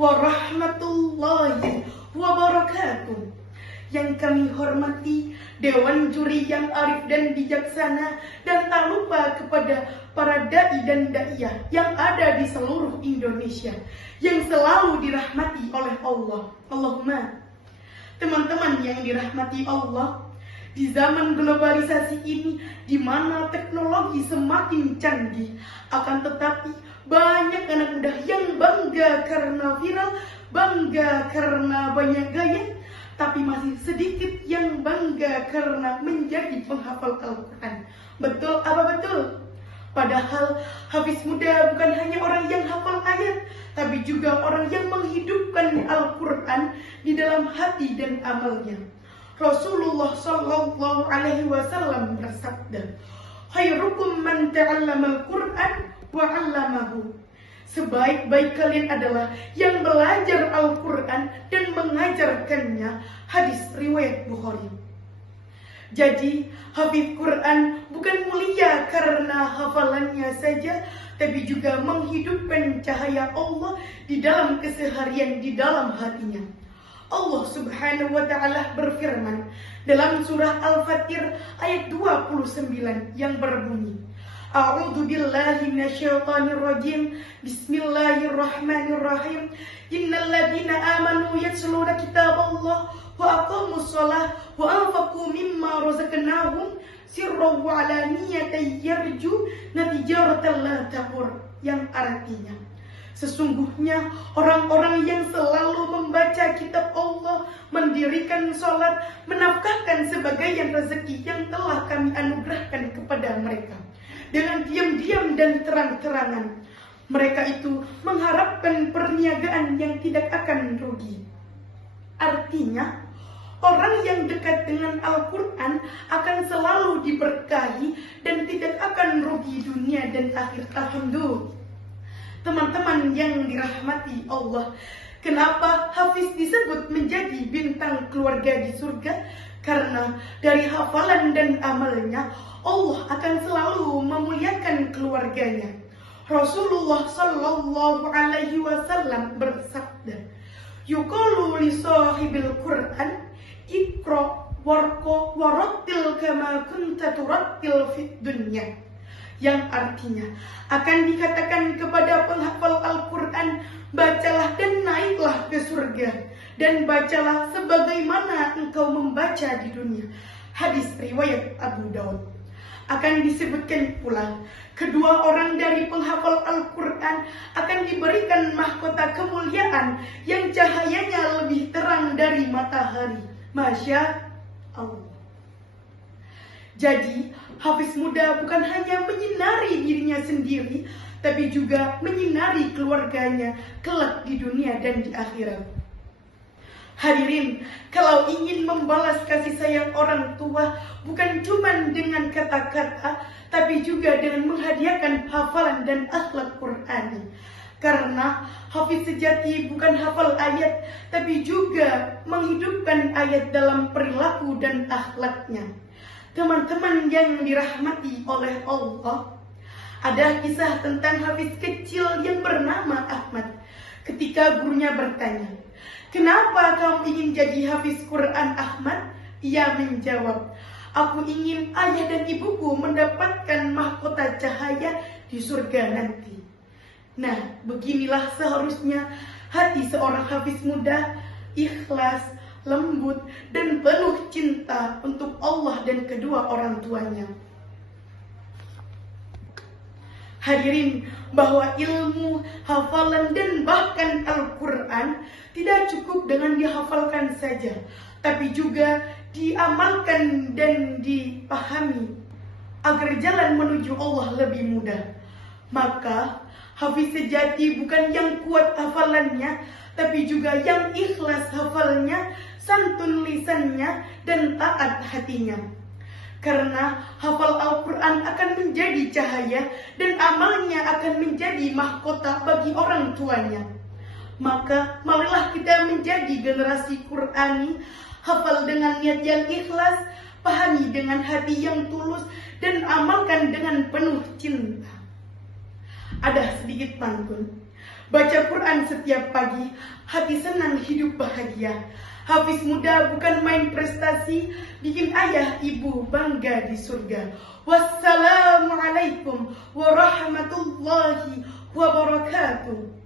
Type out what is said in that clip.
warahmatullahi wabarakatuh. Yang kami hormati Dewan Juri yang arif dan bijaksana, dan tak lupa kepada para dai dan daiyah yang ada di seluruh Indonesia yang selalu dirahmati oleh Allah. Allahumma. Teman-teman yang dirahmati Allah, di zaman globalisasi ini, di mana teknologi semakin canggih, akan tetapi banyak anak muda yang bangga karena viral, bangga karena banyak gaya, tapi masih sedikit yang bangga karena menjadi penghafal Al-Quran. Betul apa betul? Padahal hafiz muda bukan hanya orang yang hafal ayat, tapi juga orang yang menghidupkan Al-Quran di dalam hati dan amalnya. Rasulullah Shallallahu Alaihi Wasallam bersabda, "Khairukum man ta'allama al-Quran wa 'allamahu." Sebaik-baik kalian adalah yang belajar Al-Quran dan mengajarkannya. Hadis riwayat Bukhari. Jadi, hafiz Quran bukan mulia karena hafalannya saja, tapi juga menghidupkan cahaya Allah di dalam keseharian, di dalam hatinya. Allah Subhanahu wa Ta'ala berfirman dalam surah Al-Fatir ayat 29 yang berbunyi, A'udzu billahi minasyaitonir rajim. Bismillahirrahmanirrahim. Innal ladzina amanu yatluna kitaballah wa aqamus shalah wa anfaqu mimma razaqnahum sirran wa 'alaniyatan yarjuna tijaratan la tabur. Yang artinya, sesungguhnya orang-orang yang selalu membaca kitab Allah, mendirikan sholat, menafkahkan sebagian rezeki yang telah kami anugerahkan kepada mereka dengan diam-diam dan terang-terangan. Mereka itu mengharapkan perniagaan yang tidak akan rugi. Artinya, orang yang dekat dengan Al-Quran akan selalu diberkahi dan tidak akan rugi dunia dan akhir. Alhamdulillah. Teman-teman yang dirahmati Allah, kenapa Hafiz disebut menjadi bintang keluarga di surga? Karena dari hafalan dan amalnya, Allah akan selalu memuliakan keluarganya. Rasulullah Shallallahu Alaihi Wasallam bersabda, "Yuqalu li sahibil Quran, iqra warqa warattil kama kunta turattil fid dunya." Yang artinya akan dikatakan kepada penghafal Al-Quran, bacalah dan naiklah ke surga, dan bacalah sebagaimana engkau membaca di dunia. Hadis riwayat Abu Daud. Akan disebutkan pula, kedua orang dari penghafal Al-Quran akan diberikan mahkota kemuliaan yang cahayanya lebih terang dari matahari. Masya Allah. Jadi, hafiz muda bukan hanya menyinari dirinya sendiri, tapi juga menyinari keluarganya kelak di dunia dan di akhirat. Hadirin, kalau ingin membalas kasih sayang orang tua, bukan cuma dengan kata-kata, tapi juga dengan menghadiahkan hafalan dan akhlak Qur'ani. Karena hafiz sejati bukan hafal ayat, tapi juga menghidupkan ayat dalam perilaku dan akhlaknya. Teman-teman yang dirahmati oleh Allah, ada kisah tentang hafiz kecil yang bernama Ahmad. Ketika gurunya bertanya, "Kenapa kamu ingin jadi hafiz Quran, Ahmad?" Ia menjawab, "Aku ingin ayah dan ibuku mendapatkan mahkota cahaya di surga nanti." Nah, beginilah seharusnya hati seorang hafiz muda, ikhlas, lembut, dan penuh cinta untuk Allah dan kedua orang tuanya. Hadirin, bahwa ilmu, hafalan, dan bahkan Al-Quran tidak cukup dengan dihafalkan saja, tapi juga diamalkan dan dipahami agar jalan menuju Allah lebih mudah. Maka hafiz sejati bukan yang kuat hafalannya, tapi juga yang ikhlas hafalnya, santun lisannya, dan taat hatinya. Karena hafal Al-Quran akan menjadi cahaya dan amalnya akan menjadi mahkota bagi orang tuanya. Maka marilah kita menjadi generasi Qur'ani, hafal dengan niat yang ikhlas, pahami dengan hati yang tulus, dan amalkan dengan penuh cinta. ada sedikit pantun. Baca Quran setiap pagi, hati senang hidup bahagia. Hafiz muda bukan main prestasi, bikin ayah ibu bangga di surga. Wassalamualaikum warahmatullahi wabarakatuh.